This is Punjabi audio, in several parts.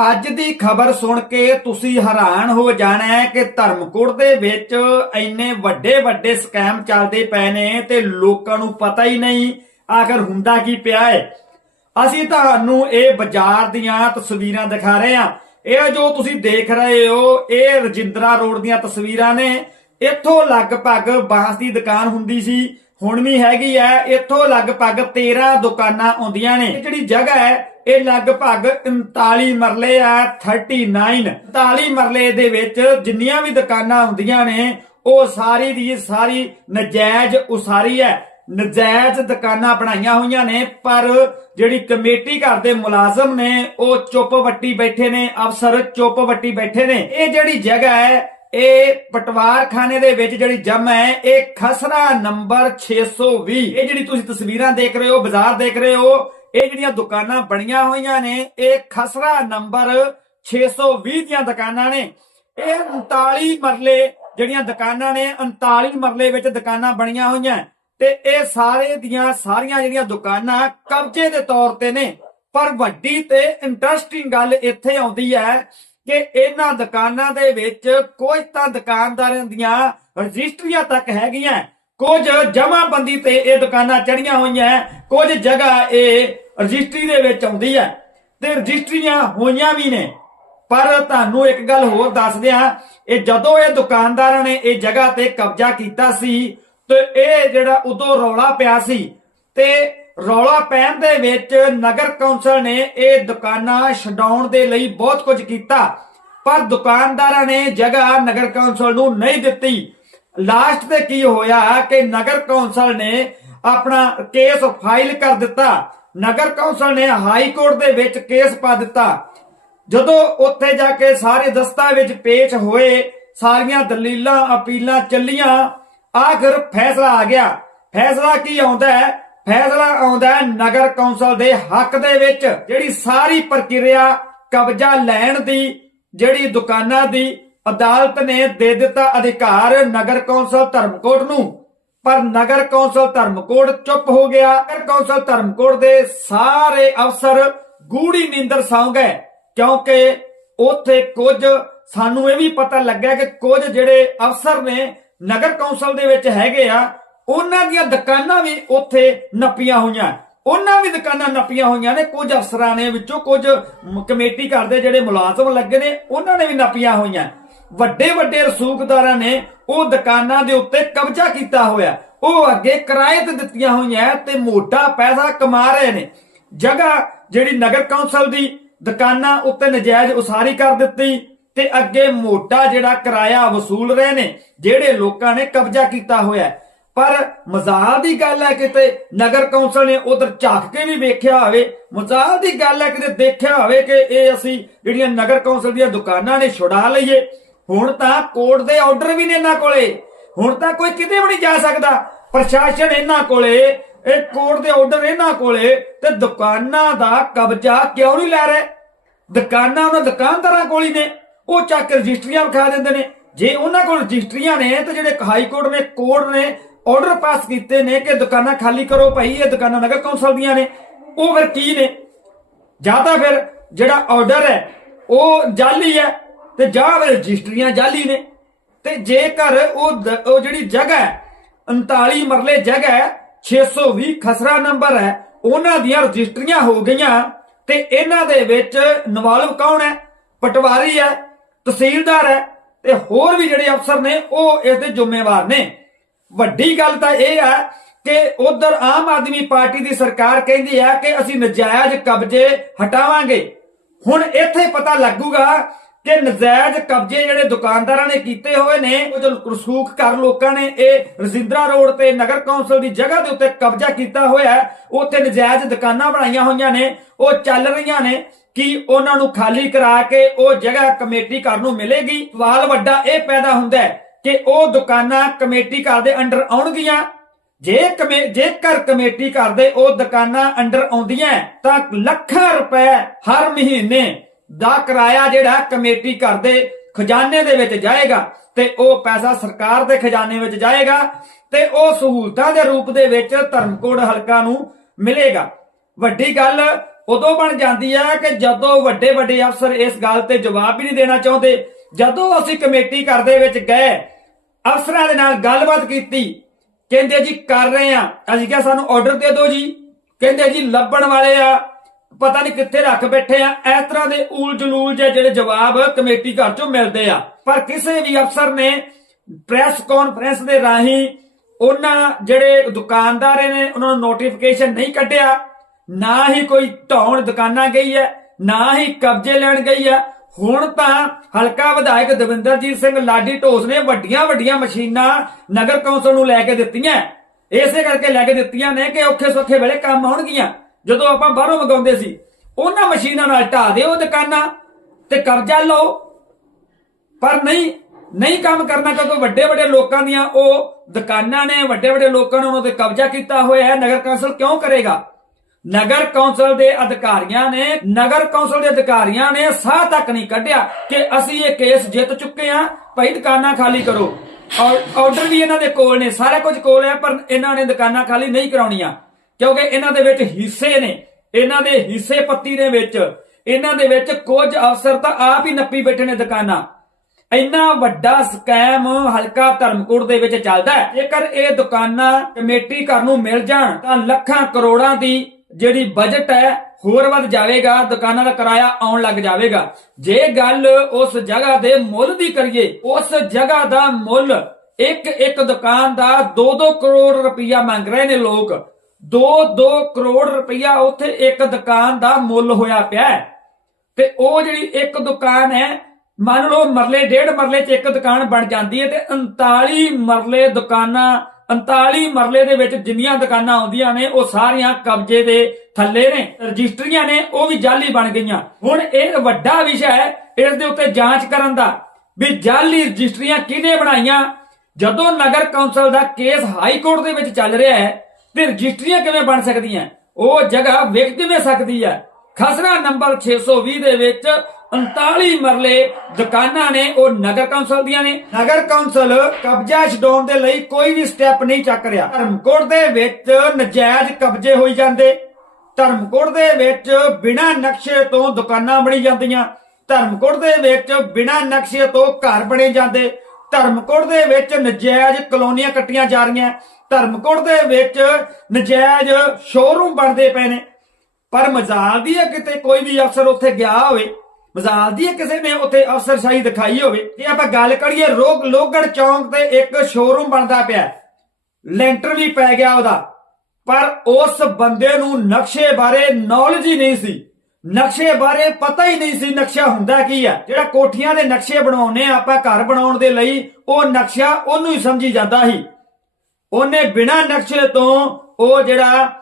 ਅੱਜ ਦੀ ਖਬਰ ਸੁਣ ਕੇ ਤੁਸੀਂ ਹੈਰਾਨ ਹੋ ਜਾਣਾ ਹੈ ਕਿ ਧਰਮਕੋਟ ਦੇ ਵਿੱਚ ਇੰਨੇ ਵੱਡੇ ਵੱਡੇ ਸਕੈਮ ਚੱਲਦੇ ਪਏ ਨੇ ਤੇ ਲੋਕਾਂ ਨੂੰ ਪਤਾ ਹੀ ਨਹੀਂ ਆਖਰ ਹੁੰਦਾ ਕੀ ਪਿਆ ਹੈ ਅਸੀਂ ਤੁਹਾਨੂੰ ਇਹ ਬਾਜ਼ਾਰ ਦੀਆਂ ਤਸਵੀਰਾਂ ਦਿਖਾ ਰਹੇ ਹਾਂ। ਇਹ ਜੋ ਤੁਸੀਂ ਦੇਖ ਰਹੇ ਹੋ, ਇਹ ਰਜਿੰਦਰਾ ਰੋਡ ਦੀਆਂ ਤਸਵੀਰਾਂ ਨੇ। ਇੱਥੋਂ ਲਗਭਗ ਬਾਂਸ ਦੀ ਦੁਕਾਨ ਹੁੰਦੀ ਸੀ। ਹੁਣ ਵੀ ਹੈਗੀ ਹੈ ਇੱਥੋਂ ਲਗਭਗ 13 ਦੁਕਾਨਾਂ ਆਉਂਦੀਆਂ ਨੇ। ਇਹ ਜਿਹੜੀ ਜਗ੍ਹਾ ਹੈ ਇਹ ਲਗਭਗ 39 ਮਰਲੇ ਆ 39 39 ਮਰਲੇ ਦੇ ਵਿੱਚ ਜਿੰਨੀਆਂ ਵੀ ਦੁਕਾਨਾਂ ਹੁੰਦੀਆਂ ਨੇ, ਉਹ ਸਾਰੀ ਦੀ ਸਾਰੀ ਨਜਾਇਜ਼ ਉਸਾਰੀ ਹੈ ਨਜਾਇਜ਼ ਦੁਕਾਨਾਂ ਬਣਾਈਆਂ ਹੋਈਆਂ ਨੇ, ਪਰ ਜਿਹੜੀ ਕਮੇਟੀ ਘਰ ਦੇ ਮੁਲਾਜ਼ਮ ਨੇ, ਉਹ ਚੁੱਪ ਵੱਟੀ ਬੈਠੇ ਨੇ, ਅਫਸਰ ਚੁੱਪ ਵੱਟੀ ਬੈਠੇ ਨੇ। ਇਹ ਜਿਹੜੀ ਜਗ੍ਹਾ ਹੈ ਇਹ ਪਟਵਾਰਖਾਨੇ ਦੇ ਵਿੱਚ ਜਿਹੜੀ ਜਮ ਹੈ, ਇਹ ਖਸਰਾ ਨੰਬਰ 620 ਇਹ ਜਿਹੜੀ ਤੁਸੀਂ ਤਸਵੀਰਾਂ ਦੇਖ ਰਹੇ ਹੋ, ਬਾਜ਼ਾਰ ਦੇਖ ਰਹੇ ਹੋ, ਇਹ ਜਿਹੜੀਆਂ ਦੁਕਾਨਾਂ ਬਣੀਆਂ ਹੋਈਆਂ ਨੇ, ਇਹ ਖਸਰਾ ਨੰਬਰ 620 ਦੀਆਂ ਦੁਕਾਨਾਂ ਨੇ। ਇਹ 39 ਮਰਲੇ ਜਿਹੜੀਆਂ ਦੁਕਾਨਾਂ ਨੇ 39 ਮਰਲੇ ਵਿੱਚ ਦੁਕਾਨਾਂ ਬਣੀਆਂ ਹੋਈਆਂ। ਤੇ ਇਹ ਸਾਰੇ ਦੀਆਂ ਸਾਰੀਆਂ ਜਿਹੜੀਆਂ ਦੁਕਾਨਾਂ ਕਬਜ਼ੇ ਦੇ ਤੌਰ ਤੇ ਨੇ। ਪਰ ਵੱਡੀ ਤੇ ਇੰਟਰਸਟਿੰਗ ਗੱਲ ਇੱਥੇ ਆਉਂਦੀ ਹੈ ਕਿ ਇਹਨਾਂ ਦੁਕਾਨਾਂ ਦੇ ਵਿੱਚ ਕੁਝ ਤਾਂ ਦੁਕਾਨਦਾਰਾਂ ਦੀਆਂ ਰਜਿਸਟਰੀਆਂ ਤੱਕ ਹੈਗੀਆਂ। ਕੁਝ ਜਮਾਬੰਦੀ ਤੇ ਇਹ ਦੁਕਾਨਾਂ ਚੜੀਆਂ ਹੋਈਆਂ। ਕੁਝ ਜਗ੍ਹਾ ਇਹ ਰਜਿਸਟਰੀ ਦੇ ਵਿੱਚ ਆਉਂਦੀ ਹੈ ਤੇ ਰਜਿਸਟਰੀਆਂ ਹੋਈਆਂ ਵੀ ਨੇ। ਪਰ ਤੁਹਾਨੂੰ ਇੱਕ ਗੱਲ ਹੋਰ ਦੱਸ ਦਿਆਂ, ਇਹ ਜਦੋਂ ਇਹ ਦੁਕਾਨਦਾਰਾਂ ਨੇ ਇਹ ਜਗ੍ਹਾ ਤੇ ਕਬਜ਼ਾ ਕੀਤਾ ਸੀ ਤੇ ਇਹ ਜਿਹੜਾ ਉਦੋਂ ਰੌਲਾ ਪਿਆ ਸੀ ਤੇ ਰੌਲਾ ਪੈਣ ਦੇ ਵਿੱਚ ਨਗਰ ਕੌਂਸਲ ਨੇ ਇਹ ਦੁਕਾਨਾਂ ਛਡਾਉਣ ਦੇ ਲਈ ਬਹੁਤ ਕੁਝ ਕੀਤਾ, ਪਰ ਦੁਕਾਨਦਾਰਾਂ ਨੇ ਜਗ੍ਹਾ ਨਗਰ ਕੌਂਸਲ ਨੂੰ ਨਹੀਂ ਦਿੱਤੀ। ਲਾਸਟ ਤੇ ਕੀ ਹੋਇਆ ਕਿ ਨਗਰ ਕੌਂਸਲ ਨੇ ਆਪਣਾ ਕੇਸ ਫਾਈਲ ਕਰ ਦਿੱਤਾ। ਨਗਰ ਕੌਂਸਲ ਨੇ ਹਾਈ ਕੋਰਟ ਦੇ ਵਿੱਚ ਕੇਸ ਪਾ ਦਿੱਤਾ। ਜਦੋਂ ਉੱਥੇ ਜਾ ਕੇ ਸਾਰੇ ਦਸਤਾਵੇਜ਼ ਪੇਸ਼ ਹੋਏ, ਸਾਰੀਆਂ ਦਲੀਲਾਂ, ਅਪੀਲਾਂ ਚੱਲੀਆਂ, ਆਖਰ ਫੈਸਲਾ ਆ ਗਿਆ। ਫੈਸਲਾ ਕੀ ਆਉਂਦਾ ਹੈ? ਫੈਸਲਾ ਆਉਂਦਾ ਹੈ ਨਗਰ ਕੌਂਸਲ ਦੇ ਹੱਕ ਦੇ ਵਿੱਚ, ਜਿਹੜੀ ਸਾਰੀ ਪ੍ਰਕਿਰਿਆ ਕਬਜ਼ਾ ਲੈਣ ਦੀ, ਜਿਹੜੀ ਦੁਕਾਨਾਂ ਦੀ ਅਦਾਲਤ ਨੇ ਦੇ ਦਿੱਤਾ ਅਧਿਕਾਰ ਨਗਰ ਕੌਂਸਲ ਧਰਮਕੋਟ ਨੂੰ। ਪਰ ਨਗਰ ਕੌਂਸਲ ਧਰਮਕੋਟ ਚੁੱਪ ਹੋ ਗਿਆ। ਨਗਰ ਕੌਂਸਲ ਧਰਮਕੋਟ ਦੇ ਸਾਰੇ ਅਫਸਰ ਗੂੜੀ ਨੀਂਦਰ ਸੌਂ ਗਏ ਕਿਉਂਕਿ ਉੱਥੇ ਕੁਝ ਸਾਨੂੰ ਇਹ ਵੀ ਪਤਾ ਲੱਗਿਆ ਕਿ ਕੁਝ ਜਿਹੜੇ ਅਫਸਰ ਨੇ ਨਗਰ ਕੌਂਸਲ ਦੇ ਵਿੱਚ ਹੈਗੇ ਆ ਉਹਨਾਂ ਦੀਆਂ ਦੁਕਾਨਾਂ ਵੀ ਉੱਥੇ ਨੱਪੀਆਂ ਹੋਈਆਂ। ਉਹਨਾਂ ਵੀ ਦੁਕਾਨਾਂ ਨੱਪੀਆਂ ਹੋਈਆਂ ਨੇ। ਕੁਝ ਅਫਸਰਾਂ ਨੇ ਵਿੱਚੋਂ ਕੁਝ ਕਮੇਟੀ ਕਰਦੇ ਜਿਹੜੇ ਮੁਲਾਜ਼ਮ ਲੱਗੇ ਨੇ, ਉਹਨਾਂ ਨੇ ਵੀ ਨੱਪੀਆਂ ਹੋਈਆਂ। ਵੱਡੇ ਵੱਡੇ ਰਸੂਖਦਾਰਾਂ ਨੇ ਉਹ ਦੁਕਾਨਾਂ ਦੇ ਉੱਤੇ ਕਬਜ਼ਾ ਕੀਤਾ ਹੋਇਆ। ਉਹ ਅੱਗੇ ਕਿਰਾਏ ਤੇ ਦਿੱਤੀਆਂ ਹੋਈਆਂ ਤੇ ਮੋਟਾ ਪੈਸਾ ਕਮਾ ਰਹੇ ਨੇ। ਜਗ੍ਹਾ ਜਿਹੜੀ ਨਗਰ ਕੌਂਸਲ ਦੀ ਦੁਕਾਨਾਂ ਉੱਤੇ ਨਜਾਇਜ਼ ਉਸਾਰੀ ਕਰ ਦਿੱਤੀ ਤੇ ਅੱਗੇ ਮੋਟਾ ਜਿਹੜਾ ਕਿਰਾਇਆ ਵਸੂਲ ਰਹੇ ਨੇ, ਜਿਹੜੇ ਲੋਕਾਂ ਨੇ ਕਬਜ਼ਾ ਕੀਤਾ ਹੋਇਆ। ਪਰ ਮਜ਼ਾਕ ਦੀ ਗੱਲ ਹੈ ਕਿਤੇ ਨਗਰ ਕੌਂਸਲ ਨੇ ਉਧਰ ਝਾਕ ਕੇ ਵੀ ਵੇਖਿਆ ਹੋਵੇ ਮਜ਼ਾਕ ਦੀ ਗੱਲ ਹੈ ਕਿਤੇ ਦੇਖਿਆ ਹੋਵੇ ਕਿ ਇਹ ਅਸੀਂ ਜਿਹੜੀਆਂ ਨਗਰ ਕੌਂਸਲ ਦੀਆਂ ਦੁਕਾਨਾਂ ਨੇ ਛੁਡਾ ਲਈਏ, ਹੁਣ ਤਾਂ ਕੋਰਟ ਦੇ ਆਰਡਰ ਵੀ ਨੇ ਇਹਨਾਂ ਕੋਲੇ, ਹੁਣ ਤਾਂ ਕੋਈ ਕਿਤੇ ਵੀ ਨਹੀਂ ਜਾ ਸਕਦਾ। ਪ੍ਰਸ਼ਾਸਨ ਇਹਨਾਂ ਕੋਲੇ, ਇਹ ਕੋਰਟ ਦੇ ਆਰਡਰ ਇਹਨਾਂ ਕੋਲੇ ਤੇ ਦੁਕਾਨਾਂ ਦਾ ਕਬਜ਼ਾ ਕਿਉਂ ਨਹੀਂ ਲੈ ਰਹੇ? ਦੁਕਾਨਾਂ ਉਹਨਾਂ ਦੁਕਾਨਦਾਰਾਂ ਕੋਲ ਹੀ ਨੇ, ਉਹ ਚੱਕ ਰਜਿਸਟਰੀਆਂ ਵਿਖਾ ਦਿੰਦੇ ਨੇ। ਜੇ ਉਹਨਾਂ ਕੋਲ ਰਜਿਸਟਰੀਆਂ ਨੇ ਤੇ ਜਿਹੜੇ ਹਾਈ ਕੋਰਟ ਨੇ ਕੋਰਟ ਨੇ ਆਰਡਰ ਪਾਸ ਕੀਤੇ ਨੇ ਕਿ ਦੁਕਾਨਾਂ ਖਾਲੀ ਕਰੋ ਭਾਈ, ਇਹ ਦੁਕਾਨਾਂ ਨਗਰ ਕੌਂਸਲ ਦੀਆਂ ਨੇ। ਉਹ ਫਿਰ ਕੀ ਨੇ? ਜਾਂ ਤਾਂ ਫਿਰ ਜਿਹੜਾ ਆਰਡਰ ਹੈ, ਉਹ ਜਾਲੀ ਹੈ ਤੇ ਜਾਂ ਫਿਰ ਰਜਿਸਟਰੀਆਂ ਜਾਲੀ ਨੇ। ਤੇ ਜੇਕਰ ਉਹ ਦ- ਉਹ ਜਿਹੜੀ ਜਗ੍ਹਾ ਹੈ 39 ਮਰਲੇ ਜਗ੍ਹਾ ਹੈ 620 ਖਸਰਾ ਨੰਬਰ ਹੈ, ਉਹਨਾਂ ਦੀਆਂ ਰਜਿਸਟਰੀਆਂ ਹੋ ਗਈਆਂ ਤੇ ਇਹਨਾਂ ਦੇ ਵਿੱਚ ਨਵਾਲਵ ਕੌਣ ਹੈ? ਪਟਵਾਰੀ ਹੈ, ਤਹਿਸੀਲਦਾਰ ਹੈ ਤੇ ਹੋਰ ਵੀ ਜਿਹੜੇ ਅਫਸਰ ਨੇ, ਉਹ ਇਸ ਦੇ ਜ਼ਿੰਮੇਵਾਰ ਨੇ। ਵੱਡੀ ਗੱਲ ਤਾਂ ਇਹ ਹੈ ਕਿ ਉਧਰ ਆਮ ਆਦਮੀ ਪਾਰਟੀ ਦੀ ਸਰਕਾਰ ਕਹਿੰਦੀ ਹੈ ਕਿ ਅਸੀਂ ਨਜਾਇਜ਼ ਕਬਜ਼ੇ ਹਟਾਵਾਂਗੇ। ਹੁਣ ਇੱਥੇ ਪਤਾ ਲੱਗੂਗਾ ਕਿ ਨਜਾਇਜ਼ ਕਬਜ਼ੇ ਜਿਹੜੇ ਦੁਕਾਨਦਾਰਾਂ ਨੇ ਕੀਤੇ ਹੋਏ ਨੇ, ਉਹ ਜੋ ਰਸੂਖ ਕਰ ਲੋਕਾਂ ਨੇ, ਇਹ ਰਜਿੰਦਰਾ ਰੋਡ ਤੇ ਨਗਰ ਕੌਂਸਲ ਦੀ ਜਗ੍ਹਾ ਦੇ ਉੱਤੇ ਕਬਜ਼ਾ ਕੀਤਾ ਹੋਇਆ ਹੈ, ਉੱਥੇ ਨਜਾਇਜ਼ ਦੁਕਾਨਾਂ ਬਣਾਈਆਂ ਹੋਈਆਂ ਨੇ, ਉਹ ਚੱਲ ਰਹੀਆਂ ਨੇ ਕਿ ਉਹਨਾਂ ਨੂੰ ਖਾਲੀ ਕਰਾ ਕੇ ਉਹ ਜਗ੍ਹਾ ਕਮੇਟੀ ਘਰ ਨੂੰ ਮਿਲੇਗੀ। ਸਵਾਲ ਵੱਡਾ ਇਹ ਪੈਦਾ ਹੁੰਦਾ ਹੈ ਕਿ ਉਹ ਦੁਕਾਨਾਂ ਕਮੇਟੀ ਘਰ ਦੇ ਅੰਡਰ ਆਉਣਗੀਆਂ। ਜੇ ਕਮੇ ਜੇਕਰ ਕਮੇਟੀ ਘਰ ਦੇ ਉਹ ਦੁਕਾਨਾਂ ਅੰਡਰ ਆਉਂਦੀਆਂ, ਤਾਂ ਲੱਖਾਂ ਰੁਪਏ ਹਰ ਮਹੀਨੇ ਦਾ ਕਿਰਾਇਆ ਜਿਹੜਾ ਕਮੇਟੀ ਘਰ ਦੇ ਖਜ਼ਾਨੇ ਦੇ ਵਿੱਚ ਜਾਏਗਾ ਤੇ ਉਹ ਪੈਸਾ ਸਰਕਾਰ ਦੇ ਖਜ਼ਾਨੇ ਵਿੱਚ ਜਾਏਗਾ ਤੇ ਉਹ ਸਹੂਲਤਾਂ ਦੇ ਰੂਪ ਦੇ ਵਿੱਚ ਧਰਮਕੋਟ ਹਲਕਾ ਨੂੰ ਮਿਲੇਗਾ। ਵੱਡੀ ਗੱਲ ਉਦੋਂ ਬਣ ਜਾਂਦੀ ਹੈ ਕਿ ਜਦੋਂ ਵੱਡੇ ਵੱਡੇ ਅਫਸਰ ਇਸ ਗੱਲ ਤੇ ਜਵਾਬ ਵੀ ਨਹੀਂ ਦੇਣਾ ਚਾਹੁੰਦੇ ਜਦੋਂ ਅਸੀਂ ਕਮੇਟੀ ਘਰ ਦੇ ਵਿੱਚ ਗਏ, ਅਫਸਰਾਂ ਦੇ ਨਾਲ ਗੱਲਬਾਤ ਕੀਤੀ, ਕਹਿੰਦੇ ਜੀ ਕਰ ਰਹੇ ਆ ਅਸੀਂ ਕਿਹਾ, ਸਾਨੂੰ ਆਰਡਰ ਦੇ ਦਿਓ ਜੀ। ਕਹਿੰਦੇ ਜੀ, ਲੱਭਣ ਵਾਲੇ ਆ। ਪਤਾ ਨਹੀਂ ਕਿੱਥੇ ਰੱਖ ਬੈਠੇ ਆ। ਇਸ ਤਰ੍ਹਾਂ ਦੇ ਊਲ ਜਲੂਲ ਜਿਹੜੇ ਜਵਾਬ ਕਮੇਟੀ ਘਰ ਚੋਂ ਮਿਲਦੇ ਆ। ਪਰ ਕਿਸੇ ਵੀ ਅਫਸਰ ਨੇ ਪ੍ਰੈਸ ਕਾਨਫਰੰਸ ਦੇ ਰਾਹੀਂ ਉਹਨਾਂ ਜਿਹੜੇ ਦੁਕਾਨਦਾਰ ਨੇ, ਉਹਨਾਂ ਨੂੰ ਨੋਟੀਫਿਕੇਸ਼ਨ ਨਹੀਂ ਕੱਢਿਆ। ਨਾ ਹੀ ਕੋਈ ਢੌਣ ਦੁਕਾਨਾਂ ਗਈ ਹੈ, ਨਾ ਹੀ ਕਬਜ਼ੇ ਲੈਣ ਗਈ ਹੈ। ਹੁਣ ਤਾਂ ਹਲਕਾ ਵਿਧਾਇਕ ਦਵਿੰਦਰਜੀਤ ਸਿੰਘ ਲਾਡੀ ਢੋਸ ਨੇ ਵੱਡੀਆਂ ਵੱਡੀਆਂ ਮਸ਼ੀਨਾਂ ਨਗਰ ਕੌਂਸਲ ਨੂੰ ਲੈ ਕੇ ਦਿੱਤੀਆਂ। ਇਸੇ ਕਰਕੇ ਲੈ ਕੇ ਦਿੱਤੀਆਂ ਨੇ ਕਿ ਔਖੇ ਸੌਖੇ ਵੇਲੇ ਕੰਮ ਆਉਣਗੀਆਂ। ਜਦੋਂ ਆਪਾਂ ਬਾਹਰੋਂ ਮੰਗਾਉਂਦੇ ਸੀ, ਉਹਨਾਂ ਮਸ਼ੀਨਾਂ ਨਾਲ ਢਾ ਦਿਓ ਦੁਕਾਨਾਂ ਤੇ ਕਬਜ਼ਾ ਲਓ। ਪਰ ਨਹੀਂ ਨਹੀਂ ਕੰਮ ਕਰਨਾ ਕਿਉਂਕਿ ਵੱਡੇ ਵੱਡੇ ਲੋਕਾਂ ਦੀਆਂ ਉਹ ਦੁਕਾਨਾਂ ਨੇ, ਵੱਡੇ ਵੱਡੇ ਲੋਕਾਂ ਨੇ ਉਹਨਾਂ ਤੇ ਕਬਜ਼ਾ ਕੀਤਾ ਹੋਇਆ ਹੈ। ਨਗਰ ਕੌਂਸਲ ਕਿਉਂ ਕਰੇਗਾ? ਨਗਰ ਕੌਂਸਲ ਦੇ ਅਧਿਕਾਰੀਆਂ ਨੇ, ਨਗਰ ਕੌਂਸਲ ਦੇ ਅਧਿਕਾਰੀਆਂ ਨੇ ਸਾਹ ਤੱਕ ਨਹੀਂ ਕੱਢਿਆ ਕਿ ਅਸੀਂ ਇਹ ਕੇਸ ਜਿੱਤ ਚੁੱਕੇ ਹਾਂ। ਭਾਈ, ਦੁਕਾਨਾਂ ਖਾਲੀ ਕਰੋ। ਆਰਡਰ ਵੀ ਇਹਨਾਂ ਦੇ ਕੋਲ ਨੇ, ਸਾਰਾ ਕੁਝ ਕੋਲ ਹੈ, ਪਰ ਇਹਨਾਂ ਨੇ ਦੁਕਾਨਾਂ ਖਾਲੀ ਨਹੀਂ ਕਰਾਉਣੀਆਂ। ਕਿਉਂਕਿ ਇਹਨਾਂ ਦੇ ਵਿੱਚ ਹਿੱਸੇ ਨੇ। ਇਹਨਾਂ ਦੇ ਹਿੱਸੇ ਪੱਤੀ ਦੇ ਵਿੱਚ, ਇਹਨਾਂ ਦੇ ਵਿੱਚ ਕੁਝ ਅਫਸਰ ਤਾਂ ਆਪ ਹੀ ਨੱਪੀ ਬੈਠੇ ਨੇ ਦੁਕਾਨਾਂ। ਇੰਨਾ ਵੱਡਾ ਸਕੈਮ ਹਲਕਾ ਧਰਮਕੋਟ ਦੇ ਵਿੱਚ ਚੱਲਦਾ ਹੈ। ਜੇਕਰ ਇਹ ਦੁਕਾਨਾਂ ਕਮੇਟੀ ਘਰ ਨੂੰ ਮਿਲ ਜਾਣ, ਤਾਂ ਲੱਖਾਂ ਕਰੋੜਾਂ ਦੀ ਜਿਹੜੀ ਬਜਟ ਹੈ, ਹੋਰ ਵੱਧ ਜਾਵੇਗਾ, ਦੁਕਾਨਾਂ ਦਾ ਕਿਰਾਇਆ ਆਉਣ ਲੱਗ ਜਾਵੇਗਾ। ਜੇ ਗੱਲ ਉਸ ਜਗ੍ਹਾ ਦੇ ਮੁੱਲ ਦੀ ਕਰੀਏ, ਉਸ ਜਗ੍ਹਾ ਦਾ ਮੁੱਲ ਇੱਕ ਇੱਕ ਦੁਕਾਨ ਦਾ 2-2 ਕਰੋੜ ਰੁਪਈਆ ਮੰਗ ਰਹੇ ਨੇ ਲੋਕ। 2-2 ਕਰੋੜ ਰੁਪਈਆ ਉੱਥੇ ਇੱਕ ਦੁਕਾਨ ਦਾ ਮੁੱਲ ਹੋਇਆ ਪਿਆ ਤੇ ਉਹ ਜਿਹੜੀ ਇੱਕ ਦੁਕਾਨ ਹੈ, ਮੰਨ ਲਓ ਮਰਲੇ, ਡੇਢ ਮਰਲੇ 'ਚ ਇੱਕ ਦੁਕਾਨ ਬਣ ਜਾਂਦੀ ਹੈ ਤੇ 39 ਮਰਲੇ ਦੁਕਾਨਾਂ 39 ਮਰਲੇ ਦੇ ਵਿੱਚ ਜਿੰਨੀਆਂ ਦੁਕਾਨਾਂ ਆਉਂਦੀਆਂ ਨੇ, ਉਹ ਸਾਰੀਆਂ ਕਬਜ਼ੇ ਦੇ ਥੱਲੇ ਨੇ, ਰਜਿਸਟਰੀਆਂ ਨੇ, ਉਹ ਵੀ ਜਾਲੀ ਬਣ ਗਈਆਂ। ਹੁਣ ਇਹ ਵੱਡਾ ਵਿਸ਼ਾ ਹੈ, ਇਸ ਦੇ ਉੱਤੇ ਜਾਂਚ ਕਰਨ ਦਾ। ਵੀ ਜਾਲੀ ਰਜਿਸਟਰੀਆਂ ਕਿਹਨੇ ਬਣਾਈਆਂ? ਜਦੋਂ ਨਗਰ ਕੌਂਸਲ ਦਾ ਕੇਸ ਹਾਈ ਕੋਰਟ ਦੇ ਵਿੱਚ ਚੱਲ ਰਿਹਾ ਹੈ, ਤੇ ਰਜਿਸਟਰੀਆਂ ਕਿਵੇਂ ਬਣ ਸਕਦੀਆਂ? ਉਹ ਜਗ੍ਹਾ ਵਿਕ ਕਿਵੇਂ ਸਕਦੀ ਹੈ? ਖਸਰਾ ਨੰਬਰ 620 ਦੇ ਵਿੱਚ 39 ਮਰਲੇ ਦੁਕਾਨਾਂ ਨੇ, ਉਹ ਨਗਰ ਕੌਂਸਲ ਦੀਆਂ ਨੇ। ਨਗਰ ਕੌਂਸਲ ਕਬਜ਼ਾ ਛਡਾਉਣ ਦੇ ਲਈ ਕੋਈ ਵੀ ਸਟੈਪ ਨਹੀਂ ਚੱਕ ਰਿਹਾ। ਧਰਮਕੋਟ ਦੇ ਵਿੱਚ ਨਜਾਇਜ਼ ਕਬਜ਼ੇ ਹੋਈ ਜਾਂਦੇ। ਧਰਮਕੋਟ ਦੇ ਵਿੱਚ ਬਿਨਾਂ ਨਕਸ਼ੇ ਤੋਂ ਦੁਕਾਨਾਂ ਬਣੀ ਜਾਂਦੀਆਂ। ਧਰਮਕੋਟ ਦੇ ਵਿੱਚ ਬਿਨਾਂ ਨਕਸ਼ੇ ਤੋਂ ਘਰ ਬਣੇ ਜਾਂਦੇ। ਧਰਮਕੋਟ ਦੇ ਵਿੱਚ ਨਜਾਇਜ਼ ਕਲੋਨੀਆਂ ਕੱਟੀਆਂ ਜਾ ਰਹੀਆਂ। ਧਰਮਕੋਟ ਦੇ ਵਿੱਚ ਨਜਾਇਜ਼ ਸ਼ੋਰੂਮ ਬਣਦੇ ਪਏ ਨੇ। ਪਰ ਮਜ਼ਾਲ ਦੀ ਹੈ ਕਿਤੇ ਕੋਈ ਵੀ ਅਫਸਰ ਉੱਥੇ ਗਿਆ ਹੋਵੇ। ਮਜ਼ਾਲ ਦੀ ਹੈ ਕਿਸੇ ਨੇ ਉੱਥੇ ਅਫਸਰਸ਼ਾਹੀ ਦਿਖਾਈ ਹੋਵੇ। ਜੇ ਆਪਾਂ ਗੱਲ ਕਰੀਏ ਰੋਗ ਲੋਗੜ ਚੌਂਕ ਤੇ ਇੱਕ ਸ਼ੋਰੂਮ ਬਣਦਾ ਪਿਆ। ਲੈਂਟਰ ਵੀ ਪੈ ਗਿਆ ਉਹਦਾ। ਪਰ ਉਸ ਬੰਦੇ ਨੂੰ ਨਕਸ਼ੇ ਬਾਰੇ ਨੌਲੇਜ ਹੀ ਨਹੀਂ ਸੀ। ਨਕਸ਼ੇ ਬਾਰੇ ਪਤਾ ਹੀ ਨਹੀਂ ਸੀ ਨਕਸ਼ਾ ਹੁੰਦਾ ਕੀ ਹੈ। ਜਿਹੜਾ ਕੋਠੀਆਂ ਦੇ ਨਕਸ਼ੇ ਬਣਾਉਣੇ ਆ ਆਪਾਂ ਘਰ ਬਣਾਉਣ ਦੇ ਲਈ, ਉਹ ਨਕਸ਼ਾ ਉਹਨੂੰ ਹੀ ਸਮਝੀ ਜਾਂਦਾ ਸੀ। ਉਹਨੇ ਬਿਨਾਂ ਨਕਸ਼ੇ ਤੋਂ ਉਹ ਜਿਹੜਾ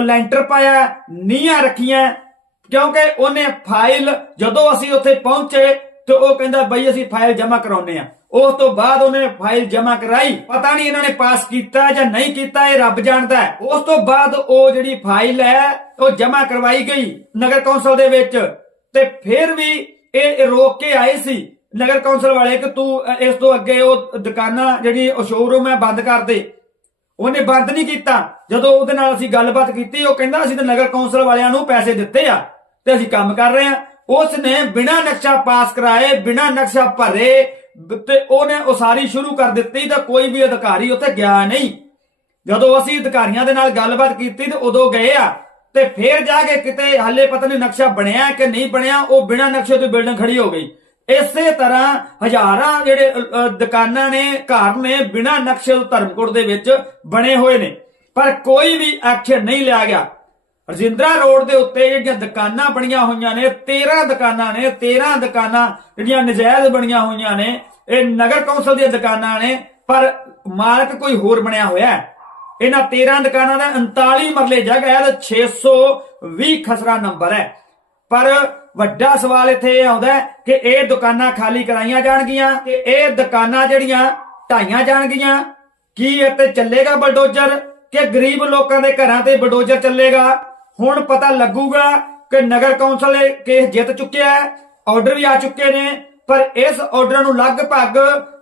ਲੈਂਟਰ ਪਾਇਆ ਨੀਆਂ ਰੱਖੀਆਂ ਕਿਉਂਕਿ ਉਹਨੇ ਫਾਈਲ ਜਦੋਂ ਅਸੀਂ ਉੱਥੇ ਪਹੁੰਚੇ ਤੇ ਉਹ ਕਹਿੰਦਾ ਬਈ ਅਸੀਂ ਫਾਈਲ ਜਮ੍ਹਾਂ ਕਰਾਉਨੇ ਆ ਉਸ ਤੋਂ ਬਾਅਦ ਉਹਨੇ ਫਾਈਲ ਜਮ੍ਹਾਂ ਕਰਾਈ। ਪਤਾ ਨਹੀਂ ਇਹਨਾਂ ਨੇ ਪਾਸ ਕੀਤਾ ਜਾਂ ਨਹੀਂ ਕੀਤਾ, ਇਹ ਰੱਬ ਜਾਣਦਾ ਹੈ। ਉਸ ਤੋਂ ਬਾਅਦ ਉਹ ਜਿਹੜੀ ਫਾਈਲ ਹੈ, ਉਹ ਜਮ੍ਹਾਂ ਕਰਵਾਈ ਗਈ ਨਗਰ ਕੌਂਸਲ ਦੇ ਵਿੱਚ। ਤੇ ਫਿਰ ਵੀ ਇਹ ਰੋਕ ਕੇ ਆਏ ਸੀ। ਨਗਰ ਕੌਂਸਲ ਵਾਲੇ ਕਿ ਤੂੰ ਇਸ ਤੋਂ ਅੱਗੇ ਉਹ ਦੁਕਾਨਾਂ ਜਿਹੜੀ, ਉਹ ਸ਼ੋਰੂਮ ਹੈ, ਬੰਦ ਕਰ ਦੇ। ਉਹਨੇ ਬੰਦ ਨਹੀਂ ਕੀਤਾ। ਜਦੋਂ ਉਹਦੇ ਨਾਲ ਅਸੀਂ ਗੱਲਬਾਤ ਕੀਤੀ, ਉਹ ਕਹਿੰਦਾ ਅਸੀਂ ਤਾਂ ਨਗਰ ਕੌਂਸਲ ਵਾਲਿਆਂ ਨੂੰ ਪੈਸੇ ਦਿੱਤੇ ਆ। ਤੇ ਅਸੀਂ ਕੰਮ ਕਰ ਰਹੇ ਹਾਂ। ਉਸ ਨੇ ਬਿਨਾ ਨਕਸ਼ਾ ਪਾਸ ਕਰਾਏ, ਬਿਨਾਂ ਨਕਸ਼ਾ ਭਰੇ ਤੇ ਉਹਨੇ ਉਸਾਰੀ ਸ਼ੁਰੂ ਕਰ ਦਿੱਤੀ ਤਾਂ ਕੋਈ ਵੀ ਅਧਿਕਾਰੀ ਉੱਥੇ ਗਿਆ ਨਹੀਂ। ਜਦੋਂ ਅਸੀਂ ਅਧਿਕਾਰੀਆਂ ਦੇ ਨਾਲ ਗੱਲਬਾਤ ਕੀਤੀ ਤੇ ਉਦੋਂ ਗਏ ਆ ਤੇ ਫੇਰ ਜਾ ਕੇ ਕਿਤੇ ਹਾਲੇ ਪਤਾ ਨਹੀਂ ਨਕਸ਼ਾ ਬਣਿਆ ਕਿ ਨਹੀਂ ਬਣਿਆ, ਉਹ ਬਿਨਾਂ ਨਕਸ਼ੇ ਤੋਂ ਬਿਲਡਿੰਗ ਖੜੀ ਹੋ ਗਈ। ਇਸੇ ਤਰ੍ਹਾਂ ਹਜ਼ਾਰਾਂ ਜਿਹੜੇ ਦੁਕਾਨਾਂ ਨੇ, ਘਰ ਨੇ ਬਿਨਾਂ ਨਕਸ਼ੇ ਤੋਂ ਧਰਮਕੋਟ ਦੇ ਵਿੱਚ ਬਣੇ ਹੋਏ ਨੇ। ਪਰ ਕੋਈ ਵੀ ਐਕਸ਼ਨ ਨਹੀਂ ਲਿਆ ਗਿਆ। ਰਜਿੰਦਰਾ ਰੋਡ ਦੇ ਉੱਤੇ ਜਿਹੜੀਆਂ ਦੁਕਾਨਾਂ ਬਣੀਆਂ ਹੋਈਆਂ ਨੇ 13 ਦੁਕਾਨਾਂ ਨੇ 13 ਦੁਕਾਨਾਂ ਜਿਹੜੀਆਂ ਨਜਾਇਜ਼ ਬਣੀਆਂ ਹੋਈਆਂ ਨੇ, ਇਹ ਨਗਰ ਕੌਂਸਲ ਦੀਆਂ ਦੁਕਾਨਾਂ ਨੇ, ਪਰ ਮਾਲਕ ਕੋਈ ਹੋਰ ਬਣਿਆ ਹੋਇਆ ਹੈ। ਇਹਨਾਂ 13 ਦੁਕਾਨਾਂ ਦਾ 39 ਮਰਲੇ ਜਗ੍ਹਾ ਹੈ ਤੇ 620 ਖਸਰਾ ਨੰਬਰ ਹੈ। ਪਰ ਵੱਡਾ ਸਵਾਲ ਇੱਥੇ ਇਹ ਆਉਂਦਾ ਕਿ ਇਹ ਦੁਕਾਨਾਂ ਖਾਲੀ ਕਰਾਈਆਂ ਜਾਣਗੀਆਂ ਕਿ ਇਹ ਦੁਕਾਨਾਂ ਜਿਹੜੀਆਂ ਢਾਈਆਂ ਜਾਣਗੀਆਂ, ਕੀ ਇੱਥੇ ਚੱਲੇਗਾ ਬਲਡੋਜ਼ਰ ਕਿ ਗਰੀਬ ਲੋਕਾਂ ਦੇ ਘਰਾਂ ਤੇ ਬਲਡੋਜ਼ਰ ਚੱਲੇਗਾ? ਹੁਣ ਪਤਾ ਲੱਗੂਗਾ ਕਿ ਨਗਰ ਕੌਂਸਲ ਇਹ ਕੇਸ ਜਿੱਤ ਚੁੱਕਿਆ ਹੈ ਆਰਡਰ ਵੀ ਆ ਚੁੱਕੇ ਨੇ, ਪਰ ਇਸ ਆਰਡਰ ਨੂੰ ਲਗਭਗ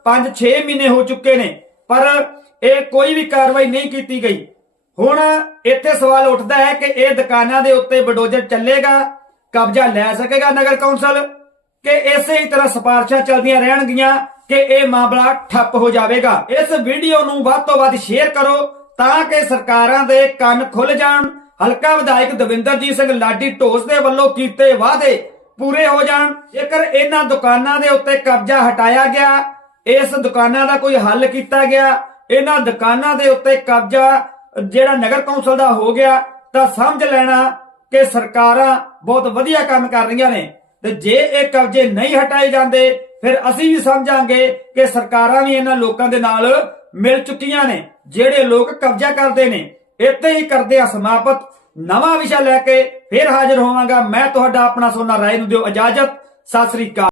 5-6 ਮਹੀਨੇ ਹੋ ਚੁੱਕੇ ਨੇ, ਪਰ ਇਹ ਕੋਈ ਵੀ ਕਾਰਵਾਈ ਨਹੀਂ ਕੀਤੀ ਗਈ। ਹੁਣ ਇੱਥੇ ਸਵਾਲ ਉੱਠਦਾ ਹੈ ਕਿ ਇਹ ਦੁਕਾਨਾਂ ਦੇ ਉੱਤੇ ਬਡੋਜ਼ਰ ਚੱਲੇਗਾ, ਕਬਜ਼ਾ ਲੈ ਸਕੇਗਾ ਨਗਰ ਕੌਂਸਲ? ਕਿ ਇਸੇ ਹੀ ਤਰ੍ਹਾਂ ਸਿਫਾਰਸ਼ਾਂ ਚੱਲਦੀਆਂ ਰਹਿਣਗੀਆਂ ਕਿ ਇਹ ਮਾਮਲਾ ਠੱਪ ਹੋ ਜਾਵੇਗਾ? ਇਸ ਵੀਡੀਓ ਨੂੰ ਵੱਧ ਤੋਂ ਵੱਧ ਸ਼ੇਅਰ ਕਰੋ ਤਾਂ ਕਿ ਸਰਕਾਰਾਂ ਦੇ ਕੰਨ ਖੁੱਲ ਜਾਣ। ਹਲਕਾ ਵਿਧਾਇਕ ਦਵਿੰਦਰਜੀਤ ਸਿੰਘ ਲਾਡੀ ਢੋਸ ਦੇ ਵੱਲੋਂ ਕੀਤੇ ਵਾਅਦੇ ਪੂਰੇ ਹੋ ਜਾਣ। ਜੇਕਰ ਇਹਨਾਂ ਦੁਕਾਨਾਂ ਦੇ ਉੱਤੇ ਕਬਜ਼ਾ ਹਟਾਇਆ ਗਿਆ, ਇਸ ਦੁਕਾਨਾਂ ਦਾ ਕੋਈ ਹੱਲ ਕੀਤਾ ਗਿਆ, ਇਹਨਾਂ ਦੁਕਾਨਾਂ ਦੇ ਉੱਤੇ ਕਬਜ਼ਾ ਜਿਹੜਾ ਨਗਰ ਕੌਂਸਲ ਦਾ ਹੋ ਗਿਆ, ਤਾਂ ਸਮਝ ਲੈਣਾ ਕਿ ਸਰਕਾਰਾਂ ਬਹੁਤ ਵਧੀਆ ਕੰਮ ਕਰ ਰਹੀਆਂ ਨੇ। ਤੇ ਜੇ ਇਹ ਕਬਜ਼ੇ ਨਹੀਂ ਹਟਾਏ ਜਾਂਦੇ, ਫਿਰ ਅਸੀਂ ਵੀ ਸਮਝਾਂਗੇ ਕਿ ਸਰਕਾਰਾਂ ਵੀ ਇਹਨਾਂ ਲੋਕਾਂ ਦੇ ਨਾਲ ਮਿਲ ਚੁੱਕੀਆਂ ਨੇ, ਜਿਹੜੇ ਲੋਕ ਕਬਜ਼ਾ ਕਰਦੇ ਨੇ। ਇੱਥੇ ਹੀ ਕਰਦੇ ਆ ਸਮਾਪਤ। ਨਵਾਂ ਵਿਸ਼ਾ ਲੈ ਕੇ ਫਿਰ ਹਾਜ਼ਰ ਹੋਵਾਂਗਾ। ਮੈਂ ਤੁਹਾਡਾ ਆਪਣਾ ਸੋਨਾ ਰਾਏ ਨੂੰ ਦਿਓ ਇਜਾਜ਼ਤ। ਸਤਿ ਸ੍ਰੀ ਅਕਾਲ।